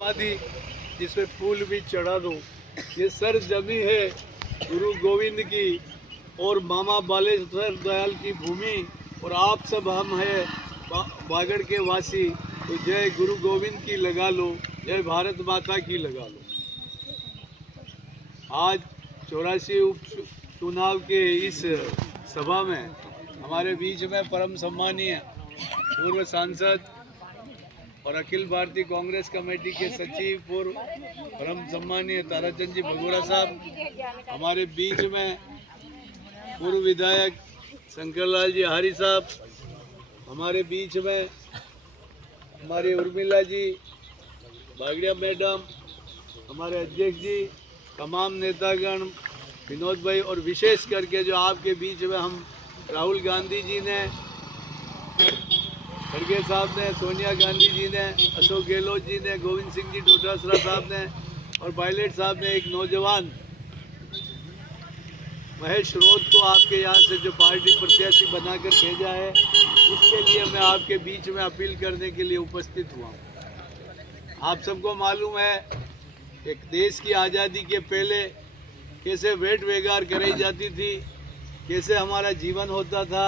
समाधि जिसमें फूल भी चढ़ा दूं। ये सर जमी है गुरु गोविंद की और मामा बालेश्वर दयाल की भूमि, और आप सब हम हैं बागड़ के वासी। तो जय गुरु गोविंद की लगा लो, जय भारत माता की लगा लो। आज 84 उपचुनाव के इस सभा में हमारे बीच में परम सम्मानीय पूर्व सांसद और अखिल भारतीय कांग्रेस कमेटी के सचिव पूर्व परम सम्मानीय ताराचंद जी भगोड़ा साहब, हमारे बीच में पूर्व विधायक शंकरलाल जी आहारी साहब, हमारे बीच में हमारी उर्मिला जी बागड़िया मैडम, हमारे अध्यक्ष जी, तमाम नेतागण, विनोद भाई, और विशेष करके जो आपके बीच में हम राहुल गांधी जी ने, खड़गे साहब ने, सोनिया गांधी जी ने, अशोक गहलोत जी ने, गोविंद सिंह जी डोटासरा साहब ने और पायलट साहब ने एक नौजवान महेश रोध को आपके यहाँ से जो पार्टी प्रत्याशी बनाकर भेजा है, इसके लिए मैं आपके बीच में अपील करने के लिए उपस्थित हुआ हूँ। आप सबको मालूम है एक देश की आज़ादी के पहले कैसे वेट वेगार कराई जाती थी, कैसे हमारा जीवन होता था,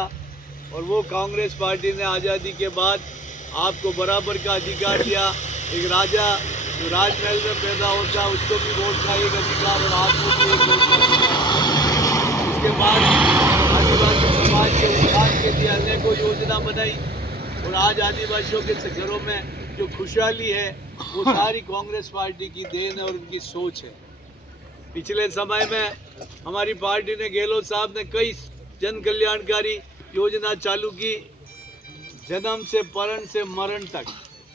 और वो कांग्रेस पार्टी ने आज़ादी के बाद आपको बराबर का अधिकार दिया। एक राजा जो राजमहल में पैदा होता उसको भी वोट का एक अधिकार और आपको भी एक वोट का अधिकार। उसके बाद आदिवासी समाज के उत्थान के लिए अनेकों योजना बनाई, और आज आदिवासियों के घरों में जो खुशहाली है वो सारी कांग्रेस पार्टी की देन है और उनकी सोच है। पिछले समय में हमारी पार्टी ने, गहलोत साहब ने कई जन कल्याणकारी योजना चालू की। जन्म से परण से मरण तक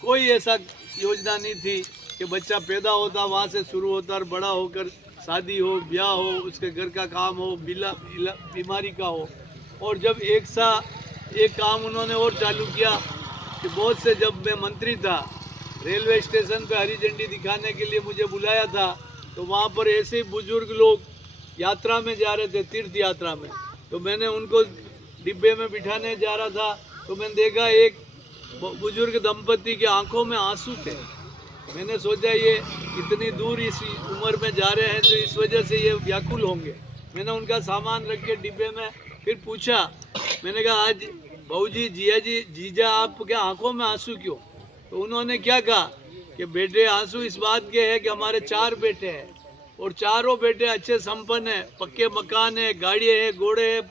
कोई ऐसा योजना नहीं थी कि बच्चा पैदा होता वहाँ से शुरू होता और बड़ा होकर शादी हो, ब्याह हो, उसके घर का काम हो, बीमारी का हो। और जब एक काम उन्होंने और चालू किया कि बहुत से, जब मैं मंत्री था, रेलवे स्टेशन पे हरी झंडी दिखाने के लिए मुझे बुलाया था, तो वहाँ पर ऐसे ही बुजुर्ग लोग यात्रा में जा रहे थे, तीर्थ यात्रा में, तो मैंने उनको डिब्बे में बिठाने जा रहा था, तो मैंने देखा एक बुजुर्ग दंपति के आंखों में आंसू थे। मैंने सोचा ये इतनी दूर इस उम्र में जा रहे हैं तो इस वजह से ये व्याकुल होंगे। मैंने उनका सामान रख के डिब्बे में फिर पूछा, मैंने कहा आज बहूजी, जिया जी, जीजा, आपके आंखों में आंसू क्यों? तो उन्होंने क्या कहा कि बेटे आंसू इस बात के हैं कि हमारे 4 बेटे हैं और चारों बेटे अच्छे संपन्न हैं, पक्के मकान है, गाड़ी है, घोड़े है,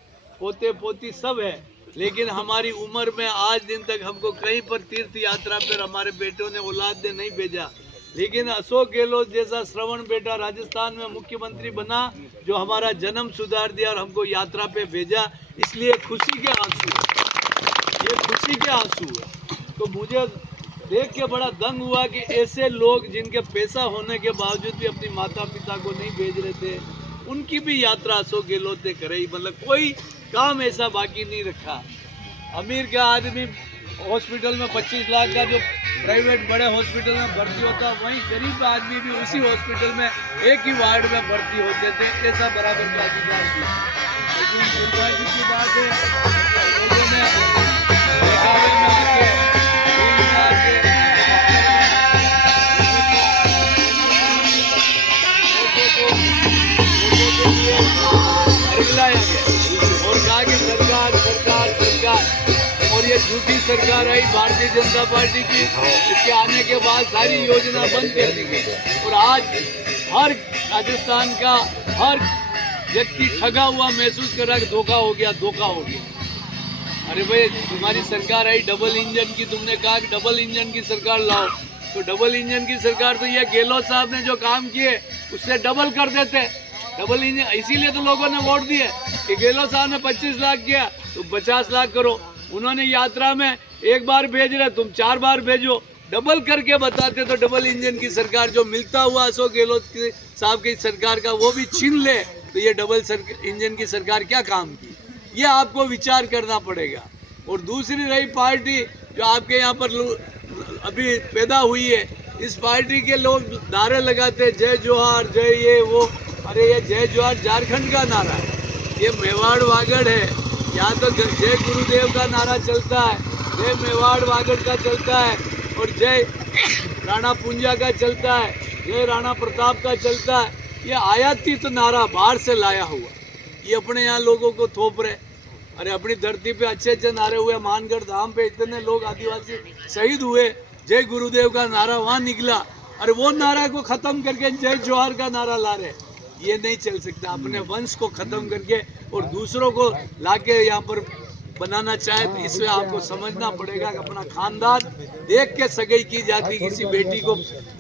पोते पोती सब है, लेकिन हमारी उम्र में आज दिन तक हमको कहीं पर तीर्थ यात्रा पर हमारे बेटों ने, औलाद ने नहीं भेजा। लेकिन अशोक गहलोत जैसा श्रवण बेटा राजस्थान में मुख्यमंत्री बना, जो हमारा जन्म सुधार दिया और हमको यात्रा पे भेजा, इसलिए खुशी के आंसू, ये खुशी के आंसू है। तो मुझे देख के बड़ा दंग हुआ कि ऐसे लोग जिनके पैसा होने के बावजूद भी अपनी माता पिता को नहीं भेज रहे थे, उनकी भी यात्रा अशोक गहलोत ने कराई। मतलब कोई काम ऐसा बाकी नहीं रखा। अमीर का आदमी हॉस्पिटल में 25 लाख का जो प्राइवेट बड़े हॉस्पिटल में भर्ती होता, वहीं गरीब आदमी भी उसी हॉस्पिटल में एक ही वार्ड में भर्ती होते थे, ऐसा बराबर का अधिकार दिया। लेकिन दुर्भाग्य की बात है, लोगों ने दिखावे में आके और कहा कि सरकार सरकार सरकार, और ये झूठी सरकार आई भारतीय जनता पार्टी की। इसके आने के बाद सारी योजना बंद कर दी गई, और आज हर राजस्थान का हर व्यक्ति ठगा हुआ महसूस कर रहा है कि धोखा हो गया, धोखा हो गया। अरे भाई, तुम्हारी सरकार आई डबल इंजन की, तुमने कहा कि डबल इंजन की सरकार लाओ, तो डबल इंजन की सरकार तो ये गहलोत साहब ने जो काम किए उससे डबल कर देते। डबल इंजन, इसीलिए तो लोगों ने वोट दिए कि गहलोत साहब ने 25 लाख किया तो 50 लाख करो। उन्होंने यात्रा में एक बार भेज रहे, तुम 4 बार भेजो, डबल करके बताते तो डबल इंजन की सरकार जो मिलता हुआ अशोक गहलोत साहब की सरकार का वो भी छीन ले, तो ये डबल इंजन की सरकार क्या काम की, ये आपको विचार करना पड़ेगा। और दूसरी रही पार्टी जो आपके यहाँ पर अभी पैदा हुई है, इस पार्टी के लोग नारे लगाते जय जोहार, जय ये वो। अरे ये जय जोहार झारखंड का नारा है, ये मेवाड़ वागड़ है, यहाँ तो जय गुरुदेव का नारा चलता है, जय मेवाड़ वागड़ का चलता है, और जय राणा पुंजा का चलता है, जय राणा प्रताप का चलता है। ये आयातित नारा बाहर से लाया हुआ, ये अपने यहाँ लोगों को थोप रहे। अरे अपनी धरती पे अच्छे अच्छे नारे हुए, मानगढ़ धाम पे इतने लोग आदिवासी शहीद हुए, जय गुरुदेव का नारा वहाँ निकला। अरे वो नारा को खत्म करके जय जोहार का नारा ला रहे, ये नहीं चल सकता। अपने वंश को खत्म करके और दूसरों को लाके यहाँ पर बनाना चाहे तो इसमें आपको समझना पड़ेगा कि अपना खानदान देख के सगाई की जाती, किसी बेटी को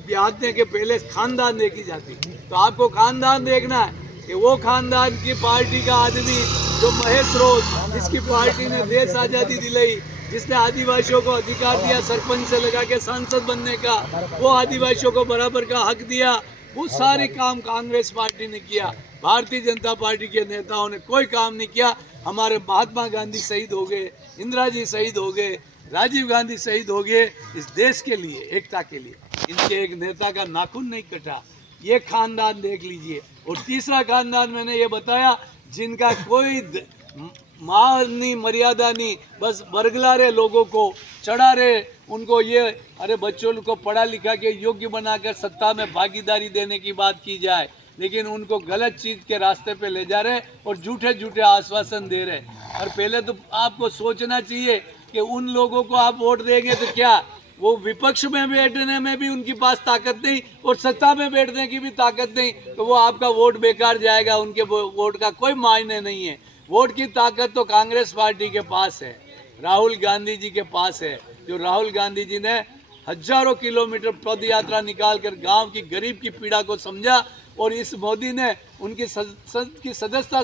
ब्याहने के पहले खानदान देखी जाती। तो आपको खानदान देखना है कि वो खानदान की पार्टी का आदमी जो महेश रोज, जिसकी पार्टी ने देश आज़ादी दिलाई, जिसने आदिवासियों को अधिकार दिया सरपंच से लगा के सांसद बनने का, वो आदिवासियों को बराबर का हक दिया, वो सारे काम कांग्रेस पार्टी ने किया। भारतीय जनता पार्टी के नेताओं ने कोई काम नहीं किया। हमारे महात्मा गांधी शहीद हो गए, इंदिरा जी शहीद हो गए, राजीव गांधी शहीद हो गए इस देश के लिए, एकता के लिए। इनके एक नेता का नाखून नहीं कटा। ये खानदान देख लीजिए। और तीसरा खानदान मैंने ये बताया, जिनका कोई मान नहीं, मर्यादा नहीं, बस बरगला रहे, लोगों को चढ़ा रहे, उनको ये अरे बच्चों को पढ़ा लिखा के योग्य बनाकर सत्ता में भागीदारी देने की बात की जाए, लेकिन उनको गलत चीज़ के रास्ते पे ले जा रहे और झूठे झूठे आश्वासन दे रहे। और पहले तो आपको सोचना चाहिए कि उन लोगों को आप वोट देंगे तो क्या वो विपक्ष में बैठने में भी उनके पास ताकत नहीं और सत्ता में बैठने की भी ताकत नहीं, तो वो आपका वोट बेकार जाएगा। उनके वोट का कोई मायने नहीं है। वोट की ताकत तो कांग्रेस पार्टी के पास है, राहुल गांधी जी के पास है। जो राहुल गांधी जी ने हजारों किलोमीटर पद यात्रा निकाल कर गाँव की गरीब की पीड़ा को समझा, और इस मोदी ने उनकी संसद की सदस्यता